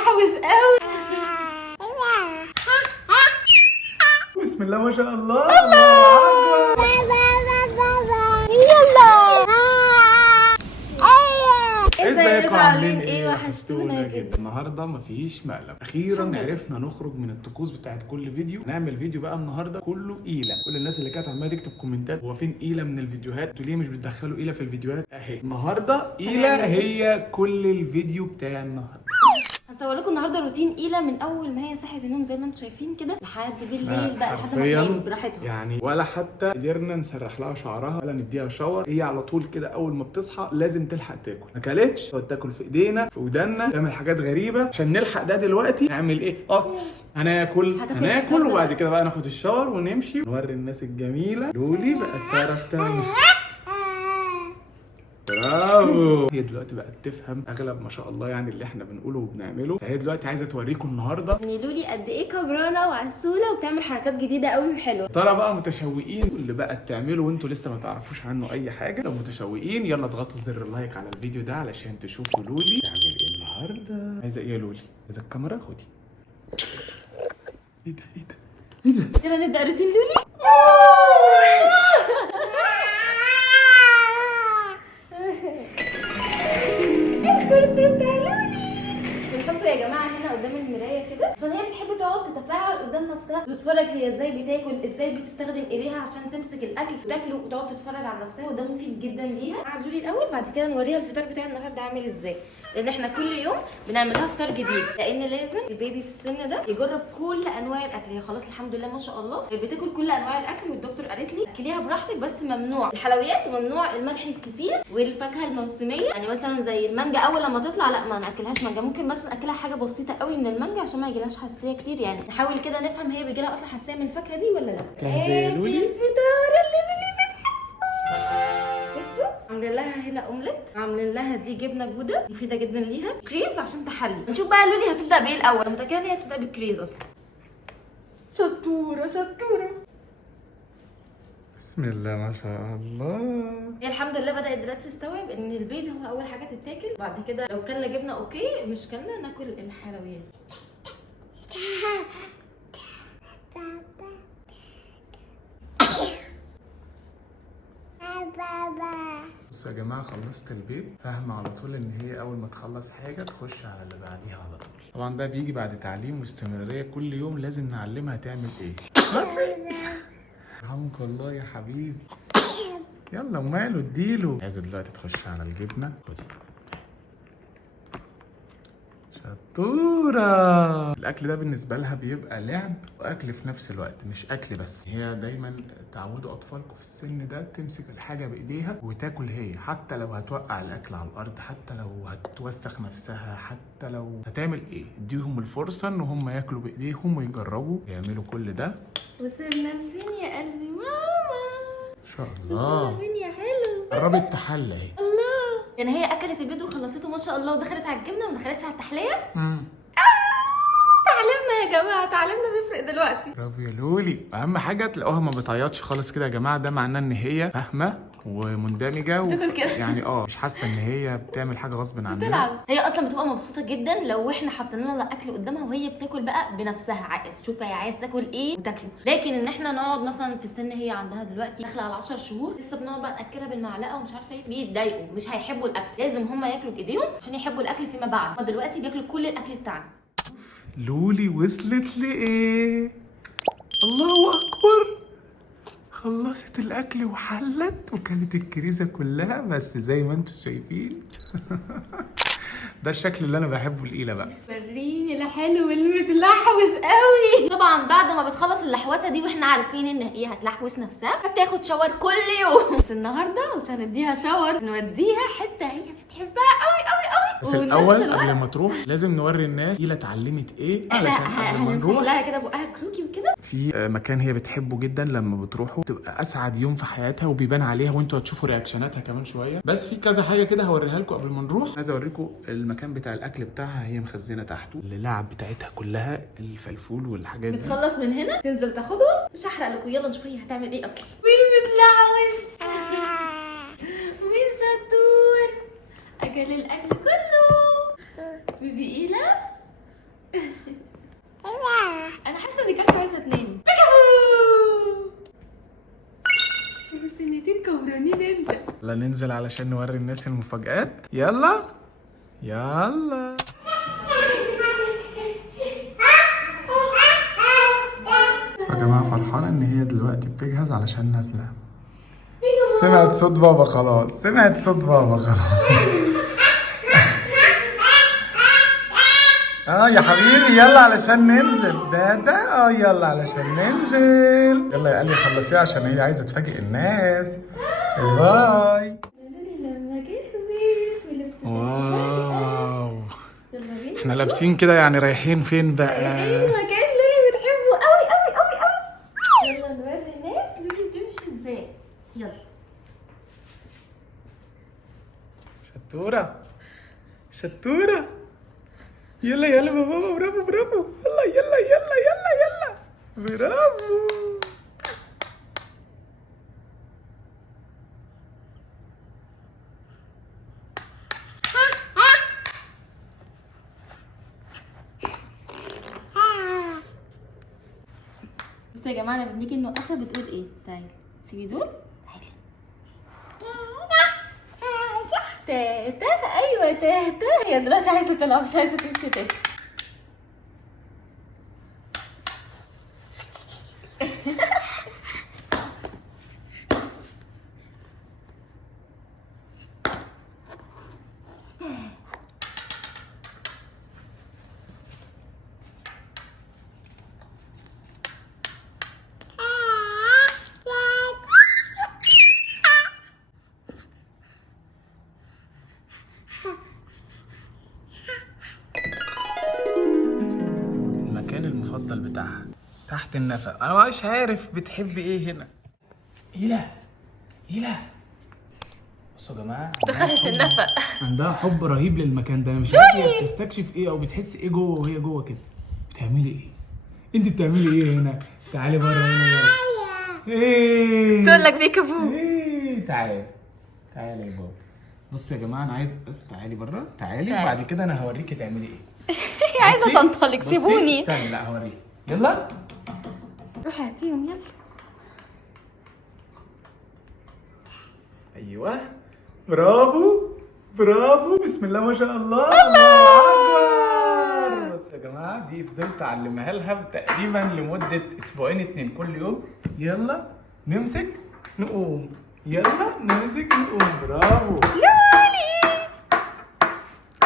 متلحوس قوي. بسم الله ما شاء الله. الله اكبر. يلا ازيكم عاملين ايه؟ وحشتونا جدا. النهارده مفيش مقلب، اخيرا عرفنا نخرج من الطقوس بتاعت كل فيديو. نعمل فيديو بقى النهارده كله قيله. كل الناس اللي كانت عماله تكتب كومنتات هو فين قيله من الفيديوهات، انتوا ليه مش بتدخلوا قيله في الفيديوهات؟ اهي النهارده قيله هي كل الفيديو بتاع النهارده. هنصور لكم النهارده روتين قيله من اول ما هي صحت من النوم زي ما انتم شايفين كده لحد بالليل بقى لحد ما تنام براحتها. يعني ولا حتى قدرنا نسرح لها شعرها ولا نديها شاور. هي على طول كده اول ما بتصحى لازم تلحق تاكل. ما اكلتش تقعد تاكل في ايدينا في ودنا، تعمل حاجات غريبه. عشان نلحق ده دلوقتي نعمل ايه؟ هناكل وبعد كده بقى ناخد الشاور ونمشي نوري الناس الجميله. لولي بقت تعرف تعمل. برافو. هي دلوقتي بقت تفهم اغلب ما شاء الله يعني اللي احنا بنقوله وبنعمله. فهي دلوقتي عايزه توريكم النهارده ان لولي قد ايه كبرانه وعسوله وبتعمل حركات جديده قوي وحلوه. ترى بقى متشوقين اللي بقت تعمله وانتوا لسه ما تعرفوش عنه اي حاجه؟ لو متشوقين يلا اضغطوا زر اللايك على الفيديو ده علشان تشوفوا لولي تعمل ايه النهارده. عايزه ايه يا لولي؟ عايزه الكاميرا؟ خدي. ايه ده؟ يلا نبدا روتين لولي. الكرسي بتاع لولي بنحطه يا جماعه هنا قدام المرايه كده عشان هي بتحب تقعد تتفاعل قدام نفسها وتتفرج هي ازاي بتاكل، ازاي بتستخدم ايديها عشان تمسك الاكل وتاكله وتقعد تتفرج على نفسها، وده مفيد جدا ليها. قعد لولي الاول بعد كده نوريها الفطار بتاع النهارده عامل ازاي، لان احنا كل يوم بنعمل لها فطار جديد، لان لازم البيبي في السن ده يجرب كل انواع الاكل. هي خلاص الحمد لله ما شاء الله بتاكل كل انواع الاكل، والدكتور قالت لي اكليها براحتك بس ممنوع الحلويات وممنوع الملح الكتير والفاكهه الموسميه. يعني مثلا زي المانجا اول لما تطلع لا ما ناكلهاش مانجا، ممكن بس ناكلها حاجه بسيطه قوي من المانجا عشان ما يجيلهاش حساسيه كتير. يعني نحاول كده نفهم هي بيجيلها اصلا حساسيه من الفاكهه دي ولا لا. جاهزه يا لولي؟ الفطار اللي لولي بتحبه. عاملين لها هنا اومليت، عاملين لها دي جبنه جوده مفيده جدا ليها، كريز عشان تحلي. نشوف بقى لولي هتبدا بايه الاول. متاكده ان هي هتبدا بالكريز اصلا. شطوره. بسم الله ما شاء الله. هي الحمد لله بدات دلوقتي تستوعب ان البيض هو اول حاجه تتاكل، بعد كده لو كلنا جبنه اوكي، مش كلنا ناكل الحلويات. بصوا يا جماعه خلصت البيض، فاهمه على طول ان هي اول ما تخلص حاجه تخش على اللي بعديها على طول. طبعا ده بيجي بعد تعليم واستمراريه، كل يوم لازم نعلمها تعمل ايه. رحمك الله يا حبيبي. يلا وماله اديله. عايزه دلوقتي تخش على الجبنه. خدي. شطوره. الاكل ده بالنسبه لها بيبقى لعب واكل في نفس الوقت، مش اكل بس. هي دايما تعودوا اطفالكم في السن ده تمسك الحاجه بايديها وتاكل هي، حتى لو هتوقع الاكل على الارض، حتى لو هتوسخ نفسها، حتى لو هتعمل ايه، اديهم الفرصه ان هم ياكلوا بايديهم ويجربوا يعملوا كل ده. وصلنا لفين يا قلبي ماما؟ ما شاء الله. وصلنا لفين يا حلو؟ قربت تحلى اهي. الله. يعني هي اكلت البيض وخلصته ما شاء الله ودخلت على الجبنه وما دخلتش على التحليه. تعلمنا يا جماعه، تعلمنا بيفرق دلوقتي. برافو يا لولي. اهم حاجه تلاقوها ما بتعيطش خالص كده يا جماعه، ده معناه ان هي فاهمه ومندمجه بتاكل كده. يعني مش حاسه ان هي بتعمل حاجه غصب عنها. بتلعب. هي اصلا بتبقى مبسوطه جدا لو احنا حاطين لها اكل قدامها وهي بتاكل بقى بنفسها، عايز تشوف هي عايز تاكل ايه وتاكله. لكن ان احنا نقعد مثلا في السن هي عندها دلوقتي داخله على 10 شهور لسه بنقعد بقى ناكلها بالمعلقه ومش عارفه ايه، بيتضايقوا مش هيحبوا الاكل. لازم هم ياكلوا بايديهم عشان يحبوا الاكل فيما بعد. هم دلوقتي بياكلوا كل الاكل بتاعنا. لولي وصلت لايه؟ الله اكبر. خلصت الاكل وحلت وكانت الكريزه كلها بس زي ما انتم شايفين. ده الشكل اللي انا بحبه القيله بقى. وريني الحلو اللي متلحوس قوي. طبعا بعد ما بتخلص اللحوسه دي واحنا عارفين ان هي هتلحوس نفسها هتاخد شاور كل يوم. بس النهارده مش هنديها شاور، نوديها حته هي بتحبها قوي. بس الاول قبل ما تروح لازم نوري الناس قيله اتعلمت ايه علشان قبل ما نروح لها كده بقها كروكي وكده. في مكان هي بتحبه جدا لما بتروحوا تبقى اسعد يوم في حياتها وبيبان عليها، وانتوا هتشوفوا رياكشناتها كمان شويه. بس في كذا حاجه كده هوريها لكم قبل ما نروح. عايز اوريكم المكان بتاع الاكل بتاعها، هي مخزنه تحته اللعب بتاعتها كلها، الفلفول والحاجات دي. بتخلص من هنا تنزل تاخدهم. مش هحرق لكم، يلا نشوف هي هتعمل ايه اصلا. وين بتلعوز وين شطور. اكل الاكل كله. بيبي قيله يلا ننزل علشان نوري الناس المفاجآت. يلا يلا. يا جماعة فرحانة ان هي دلوقتي بتجهز علشان نازلة. سمعت صوت بابا خلاص، سمعت صوت بابا خلاص. يا حبيبي يلا علشان ننزل ده يلا علشان ننزل. يلا يا قلبي خلصيها عشان هي عايزة تفاجئ الناس. باي. لما جهزت ولبست واو، يلا بينا. احنا لابسين كده يعني رايحين فين بقى؟ المكان اللي بتحبه قوي قوي قوي قوي. يلا نوري الناس لولي بتمشي ازاي. يلا شطورة شطورة. يلا يلا بابا، برافو برافو. يلا يلا يلا يلا يلا برافو. بصوا يا جماعه لما بنيجي نوقفها بتقول ايه؟ تعالي سيبي دول. تعالي تاتا. ايوه تاتا. هي دلوقتي عايزه تلعب مش عايزه تمشي تاني. المكان المفضل بتاعها تحت النفق. انا مش عارف بتحب ايه هنا. إيلا إيلا بصوا يا جماعه، دخلت النفق. عندها حب رهيب للمكان ده. انا مش عارف هي بتستكشف ايه او بتحس ايه جوه وهي جوه كده. بتعملي ايه؟ انت بتعملي ايه هنا؟ تعالي بره هنا يلا. ايه تقول لك بيكابو. ايه تعالي تعالي يا بابا. بصوا يا جماعه انا عايز بس تعالي بره. تعالي تعالي. وبعد كده انا هوريكي تعملي ايه. هي عايزه بصي، تنطلق بصي، سيبوني. استني لا هوريكي. يلا روحي هاتيهم يلا. ايوه برافو برافو. بسم الله ما شاء الله. الله اكبر. بص يا جماعه دي فضلت اعلمها لها تقريبا لمده اسبوعين 2 كل يوم. يلا نمسك نقوم، يلا نمسك نقوم. برافو لولي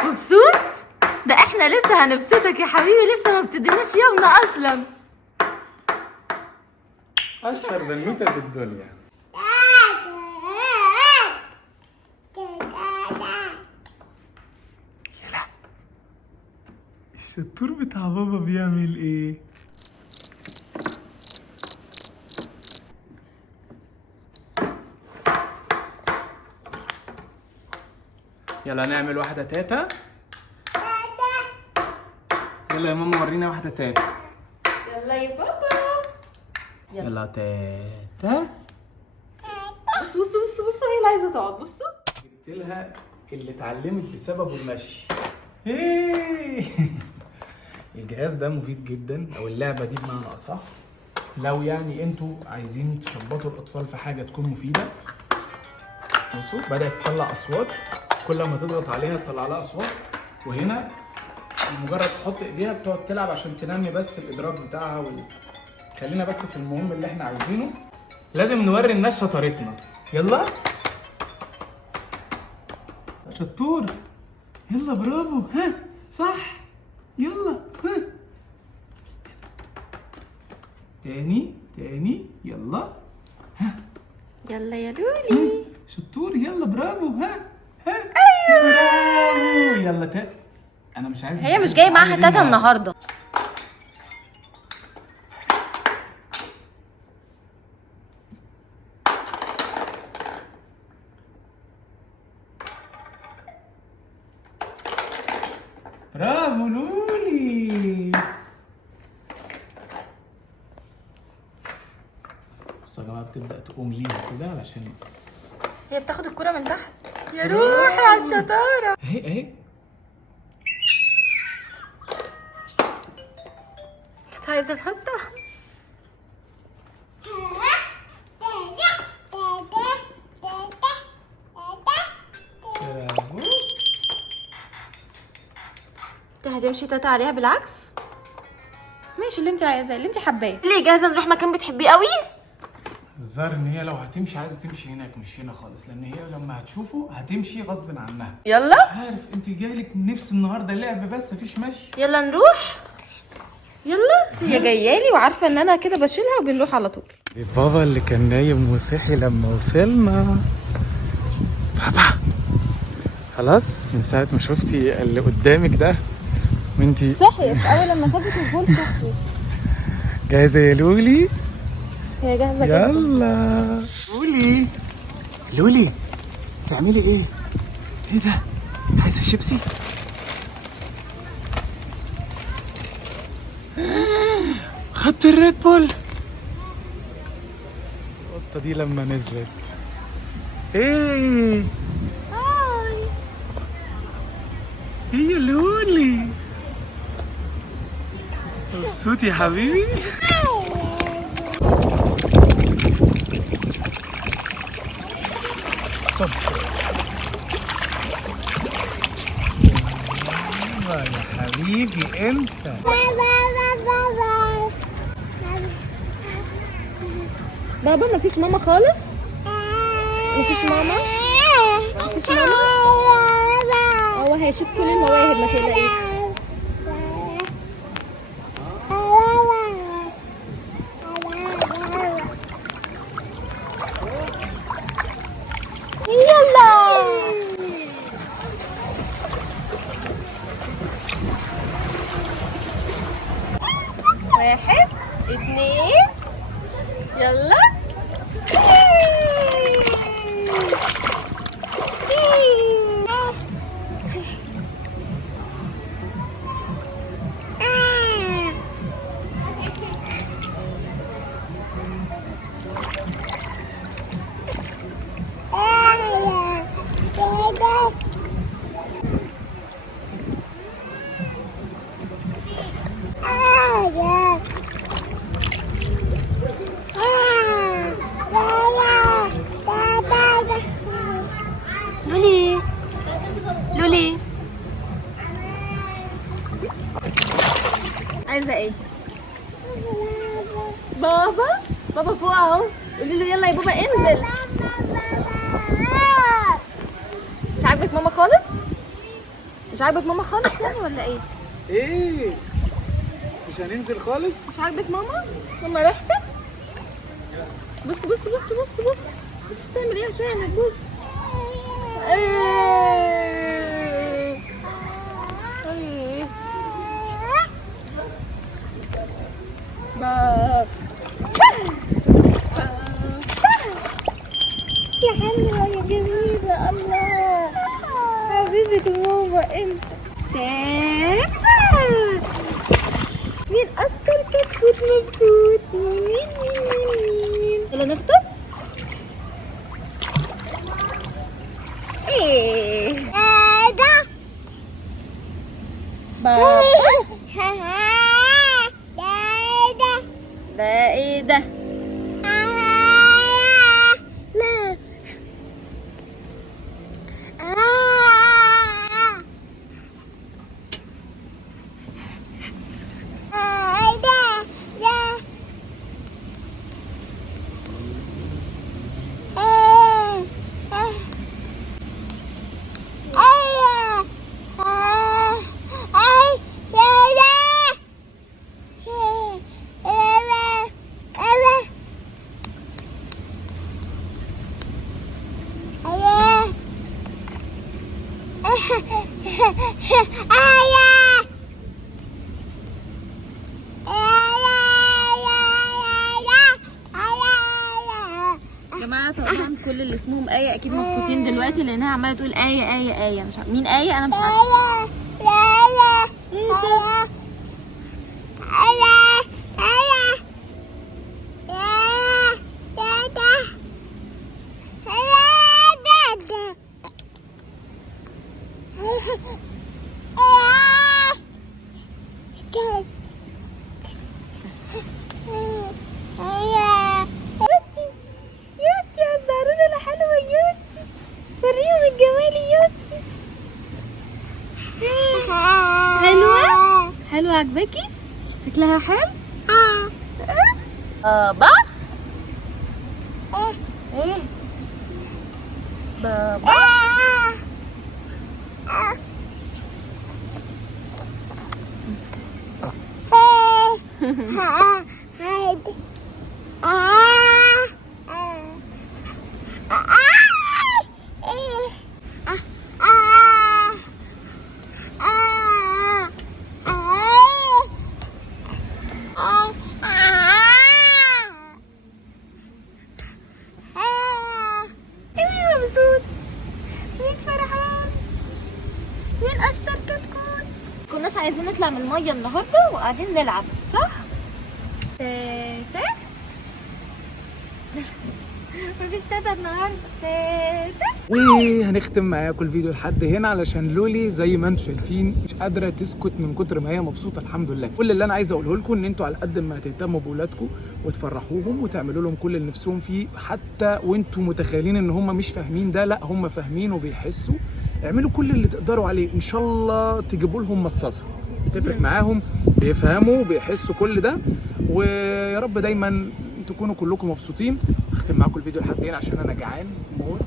مبسوط؟ ده احنا لسه هنبسطك يا حبيبي، لسه ما ابتديناش يومنا اصلا. اشطر بنوته في الدنيا. يلا الشطور بتاع بابا بيعمل ايه؟ يلا نعمل واحدة تاتا. يلا يا ماما ورينا واحدة تاتا. يلا يا بابا. يلا تاتا. بصوا بصوا بصوا بصوا هي اللي عايزه تقعد. بصوا جبت لها اللي اتعلمت بسببه المشي. هيه. الجهاز ده مفيد جدا، او اللعبة دي بمعنى اصح. لو يعني انتوا عايزين تشبطوا الاطفال في حاجة تكون مفيدة. بصوا بدأت تطلع اصوات، كل ما تضغط عليها تطلع لها اصوات. وهنا مجرد تحط ايديها بتقعد تلعب عشان تنمي بس الادراك بتاعها خلينا بس في المهم اللي احنا عاوزينه. لازم نوري الناس شطارتنا. يلا شطور. يلا برافو. ها صح. يلا ها تاني تاني. يلا يلا يا لولي. شطور. يلا برافو. ها ايوه برافو. يلا انا مش عارف هي مش جايه معاها تاتا النهارده. برافو لولي. بصوا يا جماعه بتبدا تقوم ليها كده علشان هي بتاخد الكرة من تحت. يا روحي على الشطارة. اهي اهي. كانت عايزة تحطها. انت هتمشي تاتا عليها بالعكس؟ ماشي، اللي انت عايزاه، اللي انت حباه. ليه جاهزه نروح مكان بتحبيه قوي؟ الظاهر ان هي لو هتمشي عايزه تمشي هناك مش هنا خالص، لان هي لما هتشوفه هتمشي غصب عنها. يلا مش عارف انت جايلك نفس النهارده لعب بس مفيش مشي. يلا نروح. يلا، هي جايه لي وعارفه ان انا كده بشيلها وبنروح على طول. بابا اللي كان نايم وصحي لما وصلنا. بابا خلاص من ساعة ما شفتي اللي قدامك ده وانتي صحيت اول لما شافت البول صحيت. جاهزة يا لولي؟ هي جاهزه جدا. يلا لولي. لولي تعملي ايه؟ ايه ده؟ عايزة شيبسي؟ خدت الريد بول. القطة دي لما نزلت ايه؟ هي لولي مبسوط يا حبيبي؟ ستوب. يا حبيبي انت. بابا مفيش ماما خالص؟ مفيش ماما؟ مفيش ماما؟ هو هيشوف كل المواهب ما تقلقيش. يلا 1 2 يلا. لولي لولي عايزه ايه؟ بابا فوق اهو. قولي له يلا يا بابا انزل. مش عاجبك ماما خالص؟ مش عاجبك ماما خالص يعني ولا ايه؟ ايه؟ مش هننزل خالص؟ مش عاجبك ماما وحشه؟ بص بص بص بص بص بص بتعمل ايه عشان هتبص. يا حلوة يا جميلة الله حبيبة ماما انت. مين أشطر كتكوت مبسوط؟ مين يلا نغطس؟ ايه بابا ده ايه ده؟ يا جماعة طبعا كل اللي اسمهم آية أكيد مبسوطين دلوقتي لأنها عمالة تقول آية آية آية. مش عارفة مين آية، أنا مش عارفة. إيه ده؟ وريهم الجمال يوتي. حلوة حلوه عجباكي؟ شكلها حلو؟ بابا ايه بابا كناش عايزين نطلع من الميه النهارده وقاعدين نلعب صح؟ تاتا مفيش تاتا النهارده تاتا. وهنختم معاكم الفيديو لحد هنا علشان لولي زي ما انتم شايفين مش قادره تسكت من كتر ما هي مبسوطه. الحمد لله. كل اللي انا عايز اقوله لكم ان انتوا على قد ما تهتموا باولادكم وتفرحوهم وتعملوا لهم كل اللي نفسهم فيه، حتى وانتم متخيلين ان هم مش فاهمين ده، لا هم فاهمين وبيحسوا. اعملوا كل اللي تقدروا عليه، ان شاء الله تجيبوا لهم مصاصه تفرق معاهم، بيفهموا بيحسوا كل ده. ويا رب دايما تكونوا كلكم مبسوطين. اختم معاكم الفيديو لحد هنا عشان انا جعان موت.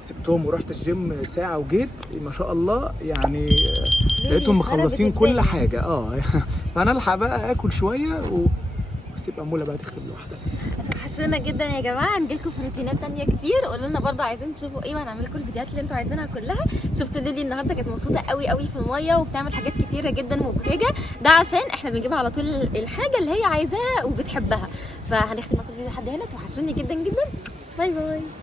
سبتهم ورحت الجيم ساعه وجيت ما شاء الله، يعني لقيتهم مخلصين كل حاجه. فانا الحق بقى اكل شويه واسيب اموله بقى تختم لوحدها. هتوحشونا جدا يا جماعه، هنجيلكم في روتينات تانية كتير. قولوا لنا برضه عايزين تشوفوا ايه وهنعمل لكم الفيديوهات اللي انتوا عايزينها كلها. شفتوا ليلي النهارده كانت مبسوطه قوي قوي في الميه وبتعمل حاجات كتيره جدا مبهجه، ده عشان احنا بنجيبها على طول الحاجه اللي هي عايزاها وبتحبها. فهنختم معاكم الفيديو لحد هنا. توحشوني جدا جدا. باي باي.